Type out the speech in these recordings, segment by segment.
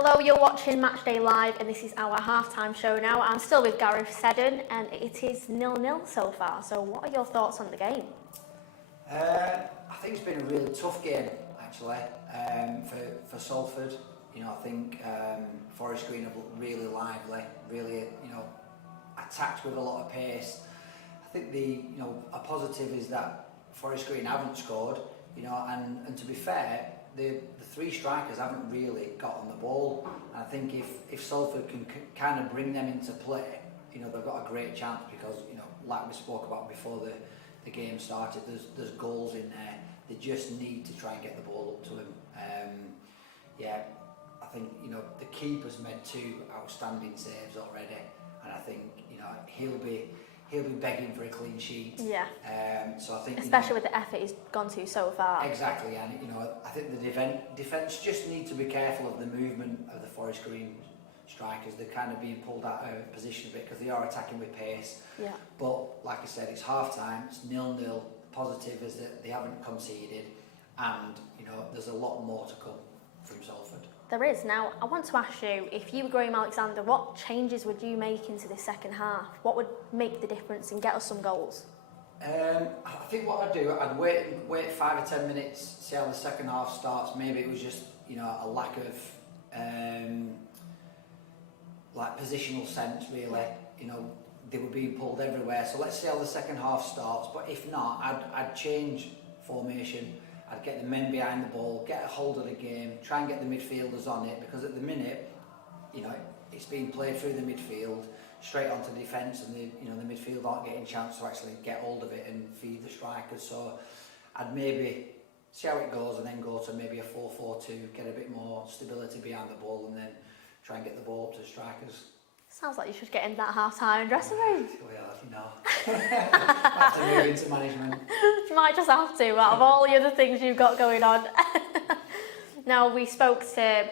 Hello, you're watching Matchday Live and this is our half-time show now. I'm still with Gareth Seddon and it is 0-0 so far. So what are your thoughts on the game? I think it's been a really tough game actually for Salford. You know, I think Forest Green have looked really lively, really, you know, attacked with a lot of pace. I think a positive is that Forest Green haven't scored, you know, and to be fair, the three strikers haven't really got on the ball. And I think if Salford can kind of bring them into play, you know, they've got a great chance because, you know, like we spoke about before the game started, there's goals in there. They just need to try and get the ball up to him. Yeah, I think, you know, the keeper's made 2 outstanding saves already, and I think, you know, he'll be begging for a clean sheet. Yeah. So I think, especially with the effort he's gone to so far. Exactly, and you know, I think the defence just need to be careful of the movement of the Forest Green strikers. They're kind of being pulled out of position a bit because they are attacking with pace. Yeah. But like I said, it's half time. It's 0-0. Positive is that they haven't conceded, and you know, there's a lot more to come from Salford. There is. Now, I want to ask you, if you were Graham Alexander, what changes would you make into the second half? What would make the difference and get us some goals? I think what I'd do, I'd wait 5 or 10 minutes, see how the second half starts. Maybe it was just, you know, a lack of like positional sense, really. You know, they were being pulled everywhere. So let's see how the second half starts. But if not, I'd change formation. I'd get the men behind the ball, get a hold of the game, try and get the midfielders on it, because at the minute, you know, it's being played through the midfield, straight onto the defence, and the midfield aren't getting a chance to actually get hold of it and feed the strikers. So I'd maybe see how it goes and then go to maybe a 4-4-2, get a bit more stability behind the ball, and then try and get the ball up to the strikers. Sounds like you should get in that half-time dressing room. Well, you know, have to move into management. You might just have to, out of all the other things you've got going on. Now, we spoke to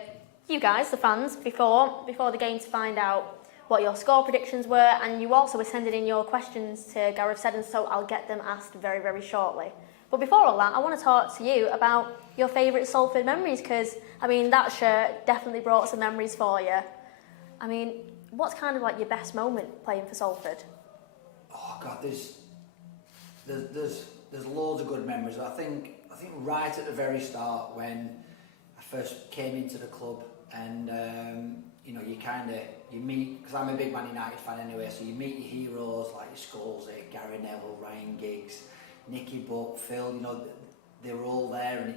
you guys, the fans, before the game to find out what your score predictions were, and you also were sending in your questions to Gareth Seddon, so I'll get them asked very, very shortly. But before all that, I want to talk to you about your favourite Salford memories, because, I mean, that shirt definitely brought some memories for you. I mean, what's kind of like your best moment playing for Salford? Oh God, there's loads of good memories. I think right at the very start when I first came into the club, and you know, you meet, because I'm a big Man United fan anyway, so you meet your heroes like your Scholes, Gary Neville, Ryan Giggs, Nicky Butt, Phil. You know, they were all there, and it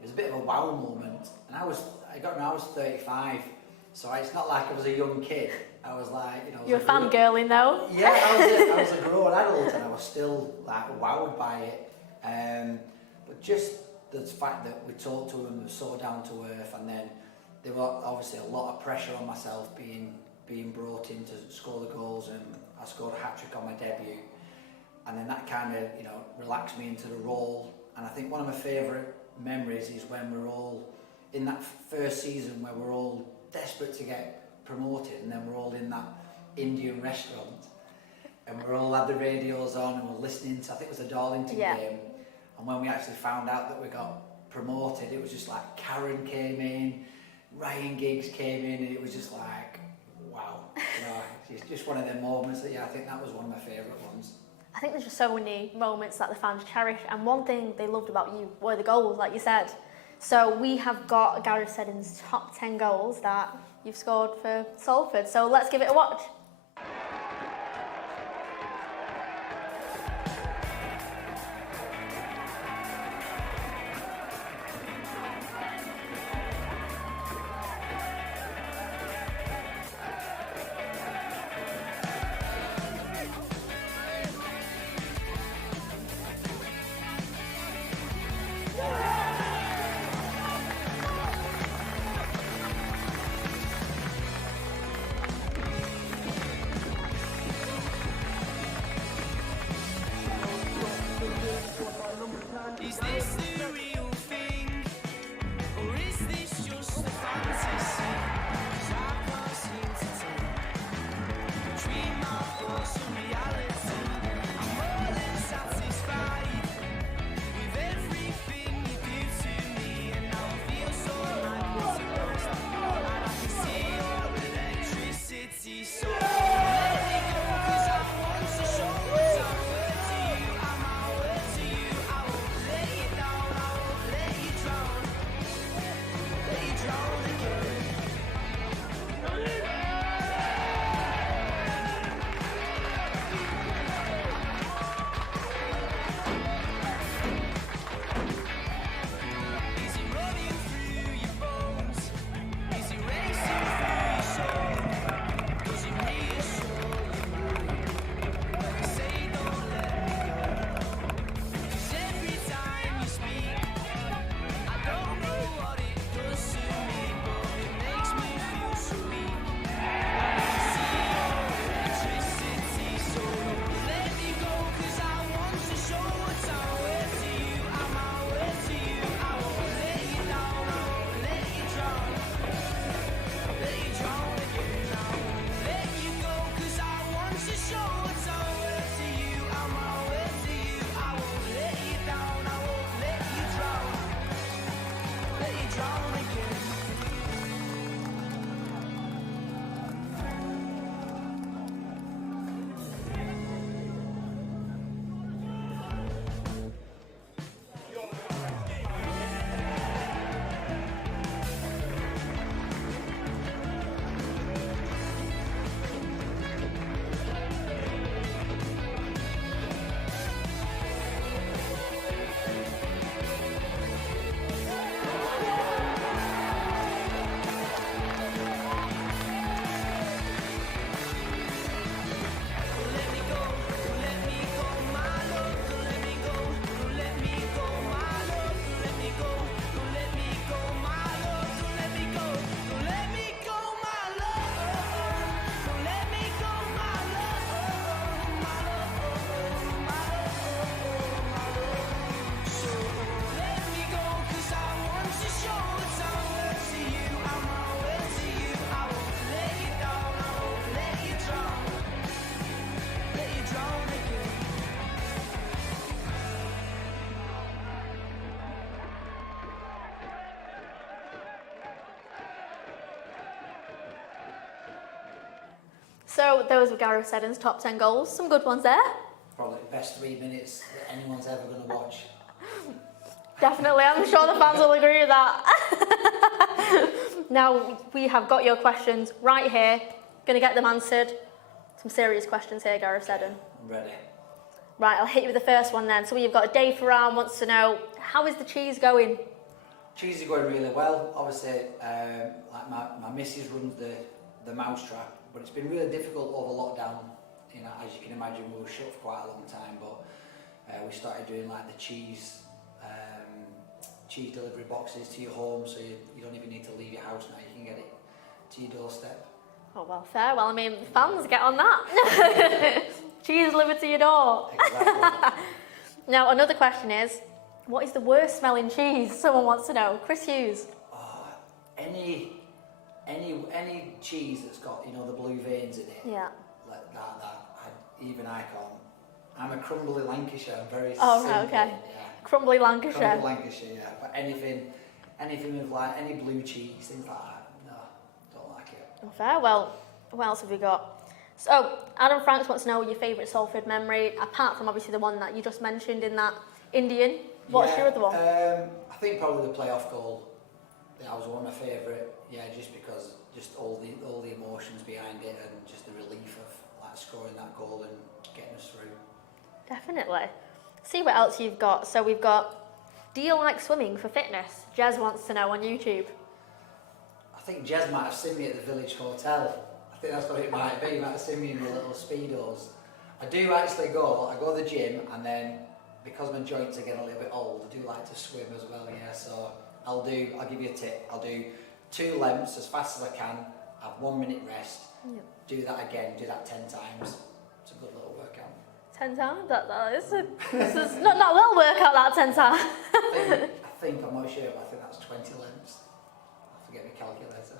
was a bit of a wow moment. And I was 35. So it's not like I was a young kid. I was like, you know... You're a fangirling though. Yeah, I was a grown adult and I was still like wowed by it. But just the fact that we talked to them, they were so down to earth, and then there was obviously a lot of pressure on myself being brought in to score the goals, and I scored a hat-trick on my debut. And then that kind of, you know, relaxed me into the role. And I think one of my favourite memories is when we're all in that first season where we're all desperate to get promoted, and then we're all in that Indian restaurant and we're all had the radios on and we're listening to, I think it was the Darlington game, and when we actually found out that we got promoted, it was just like Karen came in, Ryan Giggs came in, and it was just like, wow, you know, it's just one of them moments that, yeah, I think that was one of my favourite ones. I think there's just so many moments that the fans cherish, and one thing they loved about you were the goals, like you said. So we have got Gareth Seddon's top 10 goals that you've scored for Salford. So let's give it a watch. drown again. So those were Gareth Seddon's top 10 goals. Some good ones there. Probably the best 3 minutes that anyone's ever going to watch. Definitely, I'm sure the fans will agree with that. Now, we have got your questions right here. Going to get them answered. Some serious questions here, Gareth Seddon. I'm ready. Right, I'll hit you with the first one then. So we've got Dave Ferran wants to know, how is the cheese going? Cheese is going really well. Obviously, like my missus runs the mousetrap, but it's been really difficult over lockdown. You know, as you can imagine, we were shut for quite a long time, but we started doing like the cheese delivery boxes to your home, so you don't even need to leave your house now. You can get it to your doorstep. Oh, well, fair. Well, I mean, the fans get on that. Cheese delivered to your door. Exactly. Now, another question is, what is the worst smelling cheese? Someone wants to know. Chris Hughes. Any cheese that's got, you know, the blue veins in it. Yeah. Like that. Even I can't. I'm a crumbly Lancashire. I'm very Oh, simple. right, okay. Yeah. Crumbly Lancashire. Crumbly Lancashire, yeah. But anything with like any blue cheese, things like that, no, don't like it. Oh, fair. Well, what else have we got? So, Adam Franks wants to know your favourite Salford memory, apart from obviously the one that you just mentioned in that Indian. What's your other one? I think probably the playoff goal. That was one of my favourite. Yeah, just because all the emotions behind it and just the relief of like scoring that goal and getting us through. Definitely. See what else you've got. So we've got, do you like swimming for fitness? Jez wants to know on YouTube. I think Jez might have seen me at the Village Hotel. I think that's what it might be. He might have seen me in the little speedos. I do actually go. I go to the gym, and then because my joints are getting a little bit old, I do like to swim as well. Yeah, so I'll give you a tip. I'll do 2 lengths as fast as I can. Have 1 minute rest. Yep. Do that again. Do that 10 times. It's a good little workout. 10 times? This is not a little workout, that 10 times. I think, I'm not sure, but I think that's 20 lengths. I'll have to get my calculator.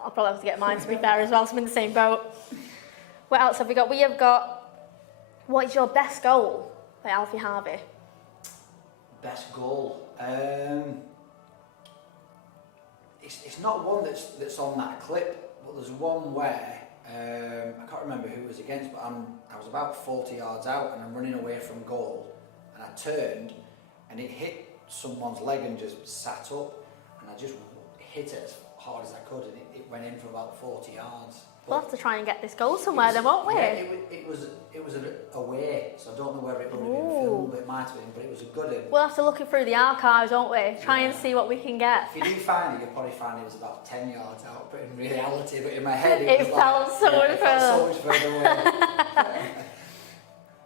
I'll probably have to get mine to be fair as well, so I'm in the same boat. What else have we got? We have got, what is your best goal by Alfie Harvey? Best goal? It's not one that's on that clip, but there's one where, I can't remember who it was against, but I was about 40 yards out and I'm running away from goal, and I turned and it hit someone's leg and just sat up, and I just hit it as hard as I could, and it went in for about 40 yards. We'll have to try and get this goal somewhere then, won't we? Yeah, it was away, so I don't know whether it would have been filmed, but it might have been, but it was a good one. We'll have to look through the archives, won't we? Try and see what we can get. If you do find it, you'll probably find it was about 10 yards out, but in reality, but in my head It was felt like, so much so much further away.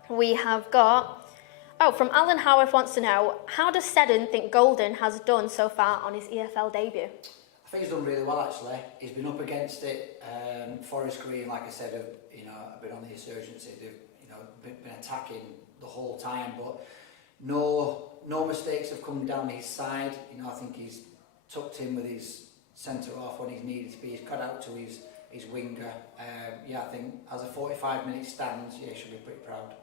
We have got, from Alan Howarth wants to know, how does Seddon think Golden has done so far on his EFL debut? I think he's done really well actually. He's been up against it. Forest Green, like I said, have been on the insurgency. They've been attacking the whole time, but no mistakes have come down his side. I think he's tucked in with his centre half when he's needed to be. He's cut out to his winger. I think as a 45-minute stand, he should be pretty proud.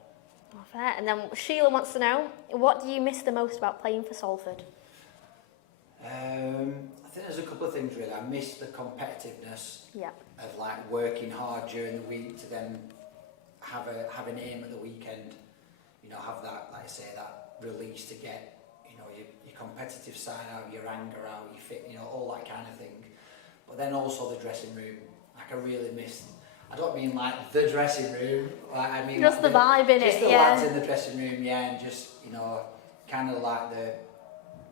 Oh, fair. And then Sheila wants to know, what do you miss the most about playing for Salford? I things really. I miss the competitiveness Yeah. of like working hard during the week to then have an aim at the weekend. You know, have that, like I say, that release to get, you know, your competitive side out, your anger out, your fit, you know, all that kind of thing. But then also the dressing room. Like I really miss. I don't mean like the dressing room. Like I mean Just like the vibe in just it, the yeah. lads in the dressing room, yeah, and just, you know, kind of like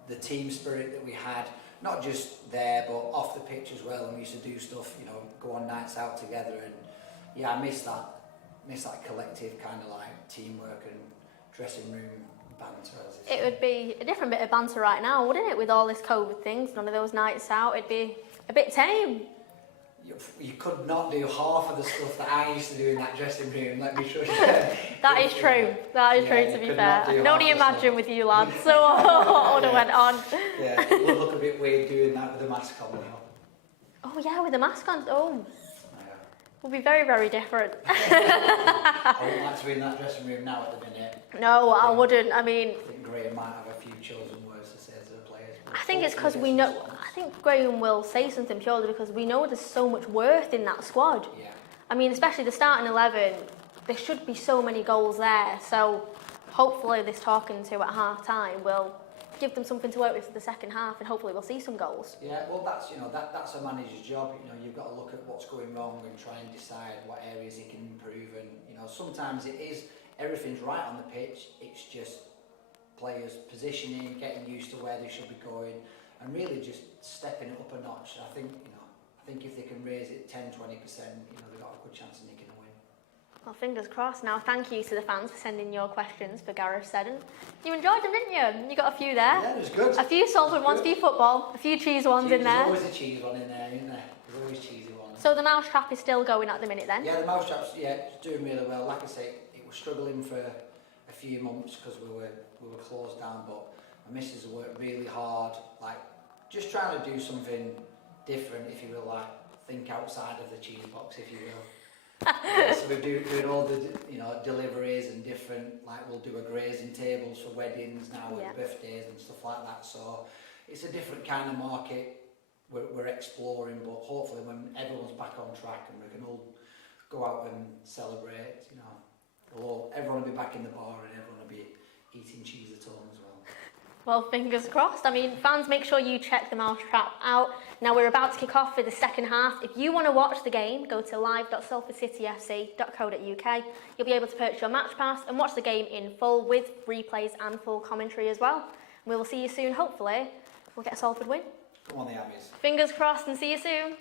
the team spirit that we had. Not just there, but off the pitch as well. And we used to do stuff, you know, go on nights out together. And yeah, I miss that collective kind of like teamwork and dressing room banter. It would be a different bit of banter right now, wouldn't it? With all this COVID things, none of those nights out, it'd be a bit tame. You could not do half of the stuff that I used to do in that dressing room, let me show you. That is true. That is Yeah, true, you to be could fair. not do I can half only the stuff. imagine with you lads, so what would have went on. Yeah, it would look a bit weird doing that with a mask on now. Oh yeah, with the mask on. Oh, Yeah. will be very, very different. I wouldn't like to be in that dressing room now at the minute. No, I wouldn't. I mean, I think Graham might have a few chosen words to say to the players. I think it's because we know. I think Graham will say something purely because we know there's so much worth in that squad. Yeah. I mean, especially the starting 11, there should be so many goals there. So hopefully this talking to at half time will give them something to work with for the second half, and hopefully we'll see some goals. Yeah, well, that's, you know, that's a manager's job. You know, you've got to look at what's going wrong and try and decide what areas he can improve. And you know, sometimes everything's right on the pitch. It's just players positioning, getting used to where they should be going, and really just stepping it up a notch. I think if they can raise it 10-20%, you know, they've got a good chance of nicking a win. Well, fingers crossed. Now, thank you to the fans for sending your questions for Gareth Seddon. You enjoyed them, didn't you? You got a few there. Yeah, it was good. A few Salford ones, a few football, a few cheese ones in There's there. always a cheese one in there, isn't there? There's always cheesy ones. So the mousetrap is still going at the minute then? Yeah, the mousetrap's doing really well. Like I say, it was struggling for a few months because we were closed down, but my missus has worked really hard, like just trying to do something different, if you will, like think outside of the cheese box, if you will. So we're doing all the deliveries and different, like we'll do a grazing tables for weddings now and birthdays and stuff like that. So it's a different kind of market we're exploring, but hopefully when everyone's back on track and we can all go out and celebrate, you know, everyone will be back in the bar and everyone will be eating cheese at home as well. Well, fingers crossed. I mean, fans, make sure you check the mousetrap out. Now, we're about to kick off for the second half. If you want to watch the game, go to live.salfordcityfc.co.uk. You'll be able to purchase your match pass and watch the game in full with replays and full commentary as well. We will see you soon, hopefully. We'll get a Salford win. Come on, the Abbeys. Fingers crossed and see you soon.